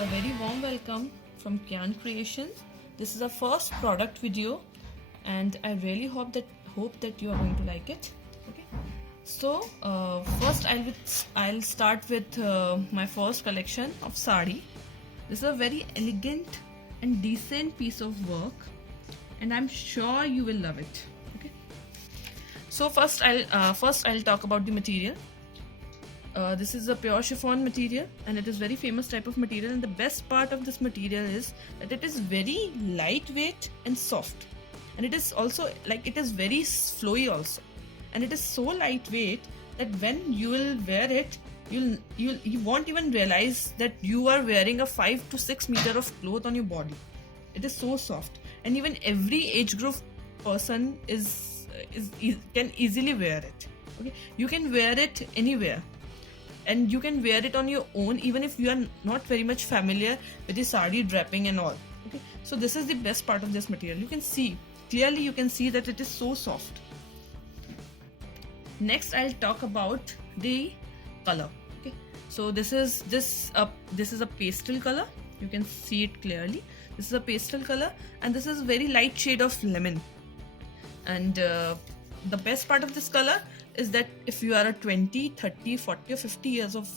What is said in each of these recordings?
A very warm welcome from Kyan Creation. This is our first product video, and I really hope that you are going to like it. Okay. So first I'll start with my first collection of sari. This is a very elegant and decent piece of work, and I'm sure you will love it. Okay. So first I'll talk about the material. This is a pure chiffon material, and it is very famous type of material, and the best part of this material is that it is very lightweight and soft, and it is also it is very flowy also, and it is so lightweight that when you will wear it, you won't even realize that you are wearing a 5 to 6 meter of cloth on your body. It is so soft, and even every age group person can easily wear it. Okay, you can wear it anywhere, and you can wear it on your own even if you are not very much familiar with the sari draping and all. Okay, so this is the best part of this material. You can see clearly, that it is so soft. Next I'll talk about the color. Okay, so this is a pastel color. You can see it clearly. This is a pastel color, and this is very light shade of lemon. And the best part of this color is that if you are a 20, 30, 40 or 50 years of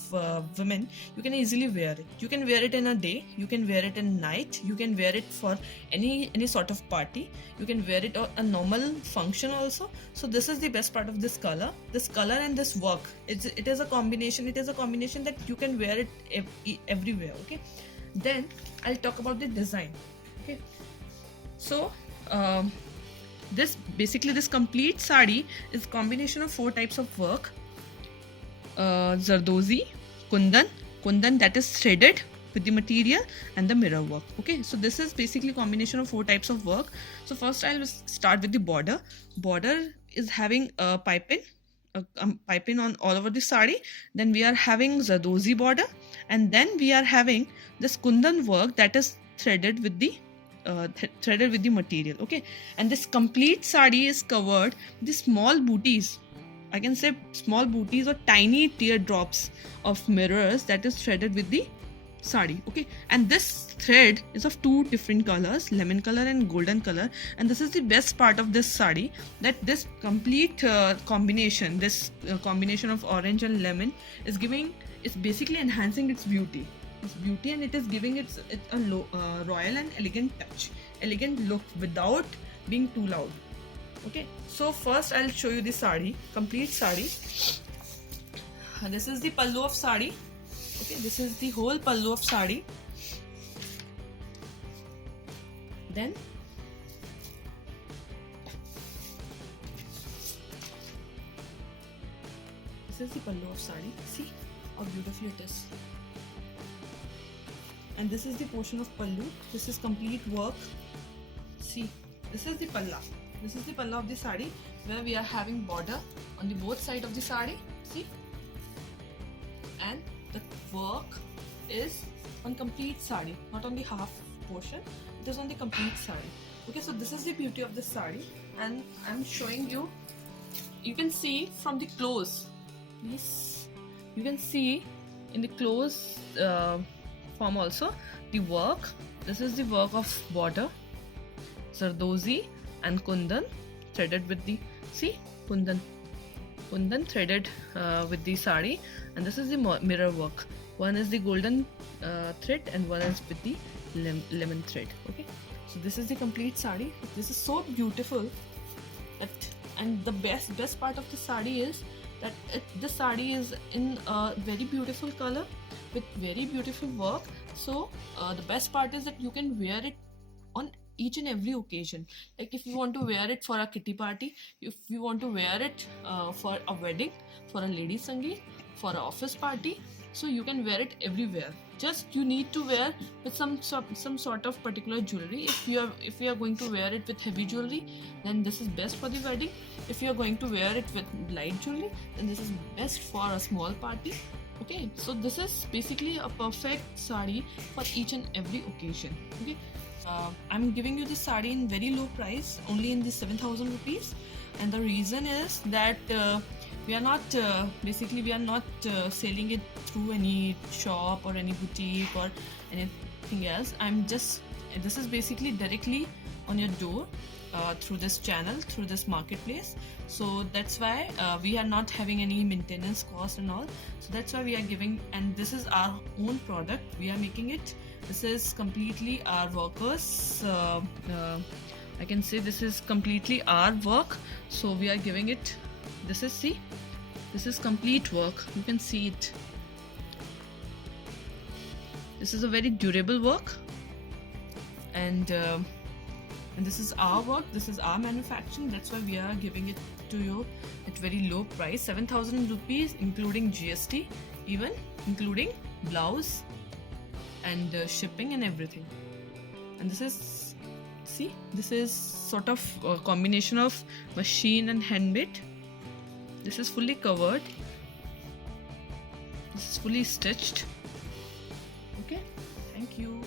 women, you can easily wear it. You can wear it in a day, you can wear it in night, you can wear it for any sort of party, you can wear it on a normal function also. So this is the best part of this color and this work. It is a combination that you can wear it everywhere. Okay, then I'll talk about the design. Okay, so this complete sari is combination of 4 types of work. Zardozi, kundan that is threaded with the material, and the mirror work. Okay, so this is basically combination of 4 types of work. So first I'll start with the border. Border is having a piping on all over the sari. Then we are having Zardozi border, and then we are having this kundan work that is threaded with the material. Okay, and this complete sari is covered with small booties. I can say small booties or tiny teardrops of mirrors that is threaded with the sari. Okay, and this thread is of 2 different colors, lemon color and golden color. And this is the best part of this sari, that this complete combination of orange and lemon is basically enhancing its beauty, and it is giving it a royal and elegant look without being too loud. Okay, so first I'll show you the complete sari. This is the pallu of sari. Okay, this is the whole pallu of sari. Then this is the pallu of sari. See how beautiful it is. And this is the portion of pallu. This is complete work. See, this is the palla. This is the palla of the sari, where we are having border on the both side of the sari. See, and the work is on complete sari, not on the half portion. It is on the complete sari. Okay, so this is the beauty of the sari, and I'm showing you. You can see from the close. Yes, you can see in the close form also the work. This is the work of border, Zardozi and kundan threaded with the kundan threaded with the sari, and this is the mirror work. One is the golden thread and one is with the lemon thread. Okay, so this is the complete sari. This is so beautiful and the best part of the sari is that the sari is in a very beautiful color with very beautiful work. So the best part is that you can wear it on each and every occasion. Like if you want to wear it for a kitty party, if you want to wear it for a wedding, for a lady sangeet, for an office party, so you can wear it everywhere. Just you need to wear with some sort of particular jewelry. If you are going to wear it with heavy jewelry, then this is best for the wedding. If you are going to wear it with light jewelry, then this is best for a small party. Okay, so this is basically a perfect sari for each and every occasion. Okay, I'm giving you this sari in very low price, only in the 7,000 rupees, and the reason is that we are not basically we are not selling it through any shop or any boutique or anything else. This is basically directly on your door through this channel, through this marketplace. So that's why we are not having any maintenance cost and all. So that's why we are giving, and this is our own product, we are making it. This is completely our workers, I can say this is completely our work. So we are giving it, this is, see, this is complete work, you can see it. This is a very durable work, and this is our work, this is our manufacturing. That's why we are giving it to you at very low price, 7,000 rupees including GST, even including blouse and shipping and everything. And this is, see, this is sort of a combination of machine and handmade. This is fully covered, this is fully stitched. Okay, thank you.